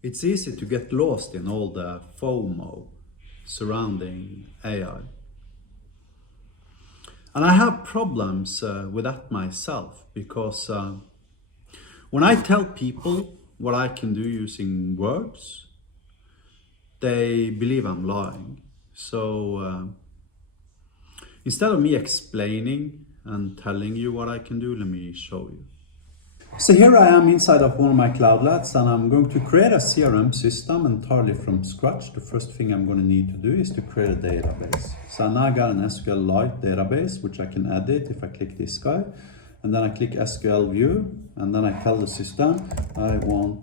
It's easy to get lost in all the FOMO surrounding AI. And I have problems with that myself, because when I tell people what I can do using words, they believe I'm lying. So instead of me explaining and telling you what I can do, let me show you. So here I am inside of one of my cloudlets, and I'm going to create a CRM system entirely from scratch. The first thing I'm going to need to do is to create a database. So now I got an SQLite database, which I can edit if I click this guy. And then I click SQL view, and then I tell the system, I want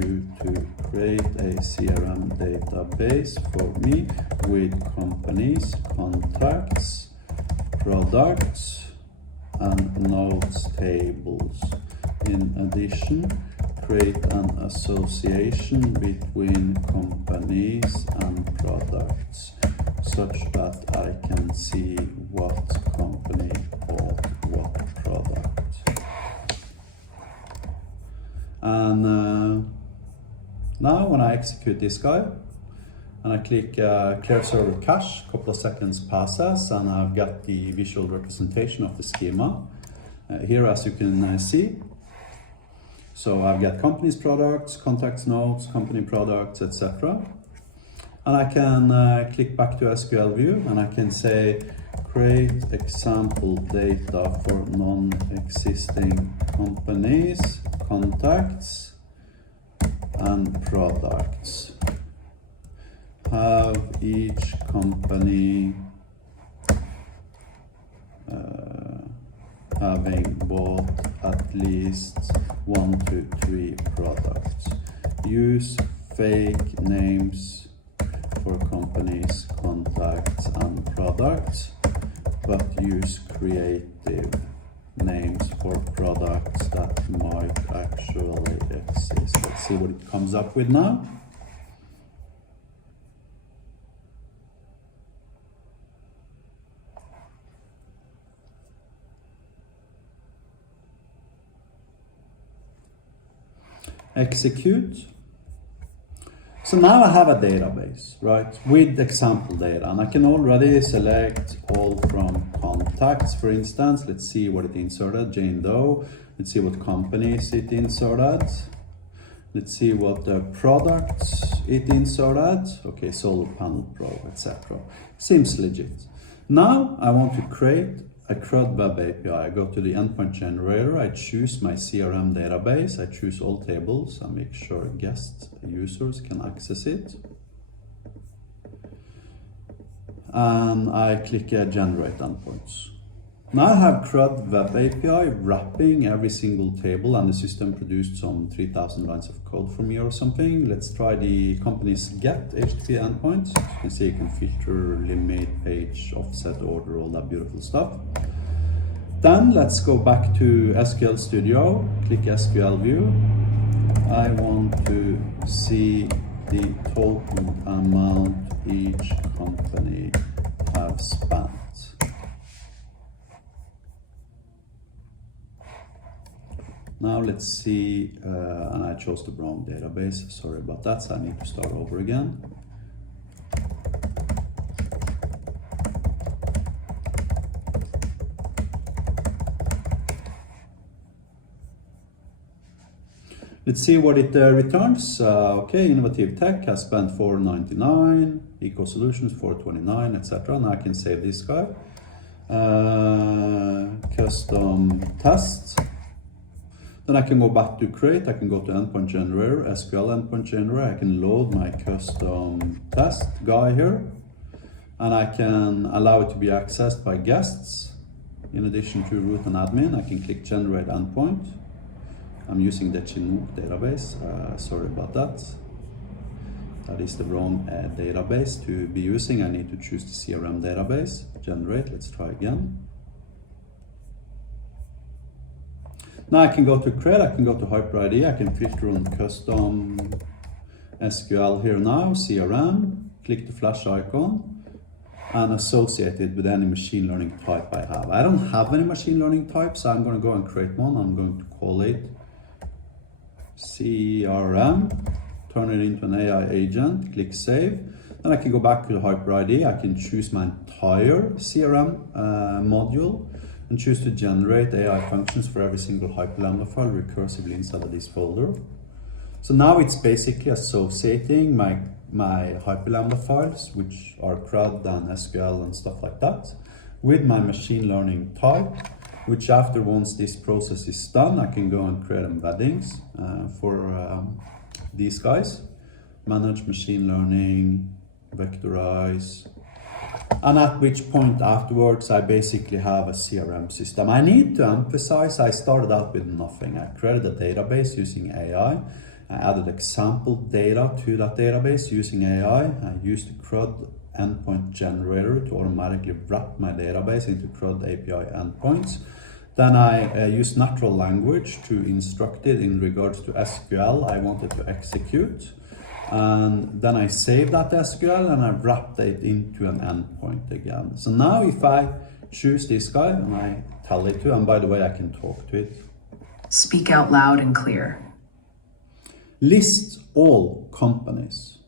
you to create a CRM database for me with companies, contacts, products, and notes tables. In addition, create an association between companies and products such that I can see what company bought what product. And now when I execute this guy and I click clear server cache, a couple of seconds passes and I've got the visual representation of the schema. Here, as you can see, so I've got companies, products, contacts, notes, company products, etc. And I can click back to SQL view and I can say create example data for non-existing companies, contacts, and products. Have each company having bought at least 1 to 3 products. Use fake names for companies, contacts, and products, but use creative names for products that might actually exist. Let's see what it comes up with now. Execute. So now I have a database, right, with example data, and I can already select all from contacts, for instance. Let's see what it inserted, Jane Doe. Let's see what companies it inserted. Let's see what products it inserted. Okay, Solar Panel Pro, etc. Seems legit. Now I want to create a CRUD web API. I go to the endpoint generator, I choose my CRM database, I choose all tables, I make sure guest users can access it. And I click generate endpoints. Now I have CRUD web API wrapping every single table, and the system produced some 3,000 lines of code for me or something. Let's try the company's get HTTP endpoints. You can see you can filter, limit, page, offset, order, all that beautiful stuff. Then let's go back to SQL Studio, click SQL view. I want to see the total amount each company have spent. Now let's see, and I chose the wrong database, sorry about that, so I need to start over again. Let's see what it returns. Okay, Innovative Tech has spent $499, Eco Solutions $429, etc. Now I can save this guy. Custom test. Then I can go back to create, I can go to endpoint generator, SQL endpoint generator, I can load my custom test guy here, and I can allow it to be accessed by guests. In addition to root and admin, I can click generate endpoint. I'm using the Chinook database, sorry about that. That is the wrong database to be using. I need to choose the CRM database, generate, let's try again. Now I can go to create, I can go to HyperID, I can filter on custom SQL here now, CRM, click the flash icon and associate it with any machine learning type I have. I don't have any machine learning type, so I'm going to go and create one. I'm going to call it CRM turn it into an AI agent, click save. Then I can go back to the Hyper ID. I can choose my entire CRM module and choose to generate AI functions for every single Hyperlambda file recursively inside of this folder. So now it's basically associating my Hyperlambda files, which are CRUD and SQL and stuff like that, with my machine learning type, which after once this process is done, I can go and create embeddings for these guys. Manage machine learning, vectorize, and at which point afterwards I basically have a CRM system. I need to emphasize I started out with nothing. I created a database using AI. I added example data to that database using AI. I used the CRUD endpoint generator to automatically wrap my database into CRUD API endpoints. Then I used natural language to instruct it in regards to SQL I wanted to execute. And then I saved that SQL and I wrapped it into an endpoint again. So now if I choose this guy and I tell it to, and by the way, I can talk to it. Speak out loud and clear. List all companies.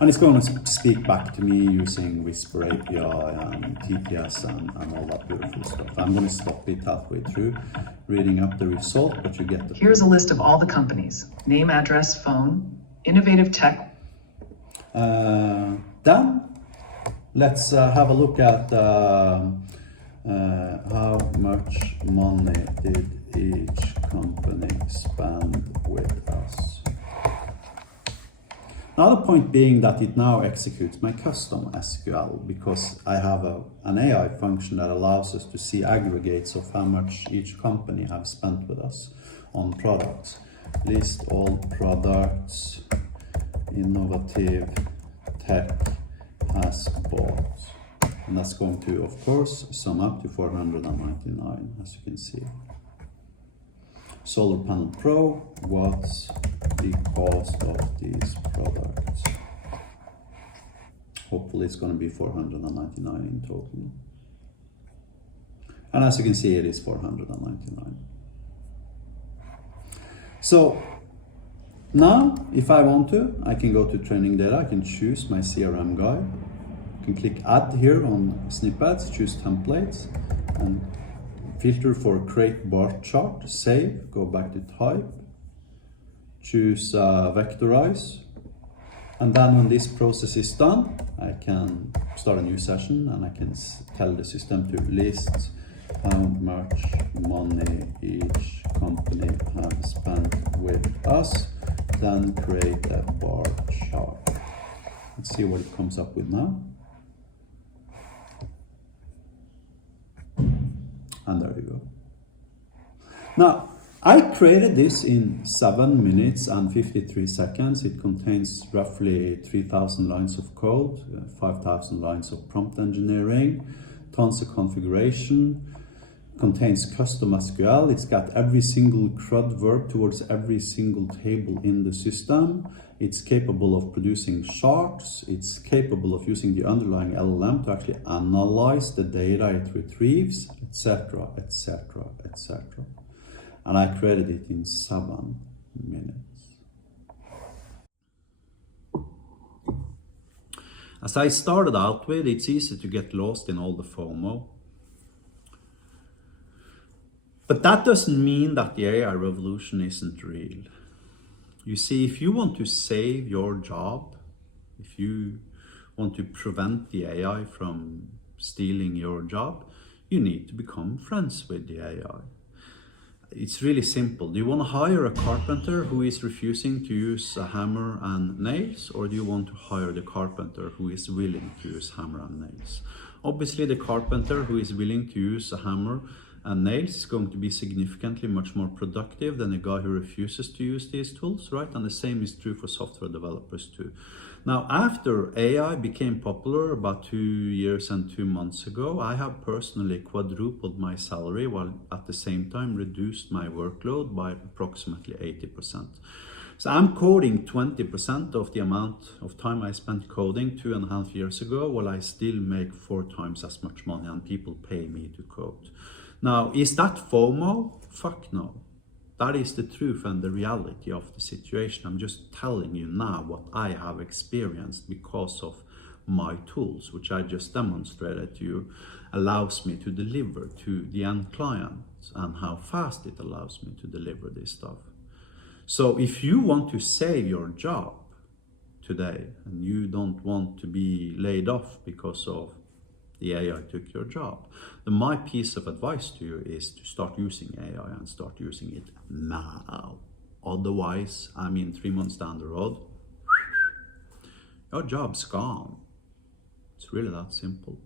And it's going to speak back to me using Whisper API and TTS and all that beautiful stuff. I'm going to stop it halfway through, reading up the result, but you get the Here's a list of all the companies. Name, address, phone, innovative tech. Then let's have a look at how much money did each company spend with us. Another point being that it now executes my custom SQL because I have an AI function that allows us to see aggregates of how much each company has spent with us on products. List all products innovative tech has bought. And that's going to, of course, sum up to 499, as you can see. Solar Panel Pro, what's the cost of these products? Hopefully it's going to be 499 in total. And as you can see, it is 499. So now, if I want to, I can go to training data. I can choose my CRM guy. I can click add here on snippets, choose templates, and filter for create bar chart, save, go back to type, choose vectorize, and then when this process is done, I can start a new session and I can tell the system to list how much money each company has spent with us, then create a bar chart. Let's see what it comes up with now. And there you go. Now, I created this in 7 minutes and 53 seconds. It contains roughly 3,000 lines of code, 5,000 lines of prompt engineering, tons of configuration, contains custom SQL. It's got every single CRUD verb towards every single table in the system. It's capable of producing charts. It's capable of using the underlying LLM to actually analyze the data it retrieves, etc., etc., etc. And I created it in 7 minutes. As I started out with, it's easy to get lost in all the FOMO. But that doesn't mean that the AI revolution isn't real. You see, if you want to save your job, if you want to prevent the AI from stealing your job, you need to become friends with the AI. It's really simple. Do you want to hire a carpenter who is refusing to use a hammer and nails, or do you want to hire the carpenter who is willing to use hammer and nails? Obviously, the carpenter who is willing to use a hammer and nails is going to be significantly much more productive than a guy who refuses to use these tools, right? And the same is true for software developers too. Now, after AI became popular about 2 years and 2 months ago, I have personally quadrupled my salary while at the same time reduced my workload by approximately 80%. So I'm coding 20% of the amount of time I spent coding 2.5 years ago, while I still make 4 times as much money and people pay me to code. Now, is that FOMO? Fuck no. That is the truth and the reality of the situation. I'm just telling you now what I have experienced because of my tools, which I just demonstrated to you, allows me to deliver to the end client, and how fast it allows me to deliver this stuff. So if you want to save your job today and you don't want to be laid off because of the AI took your job, then my piece of advice to you is to start using AI and start using it now. Otherwise, 3 months down the road, your job's gone. It's really that simple.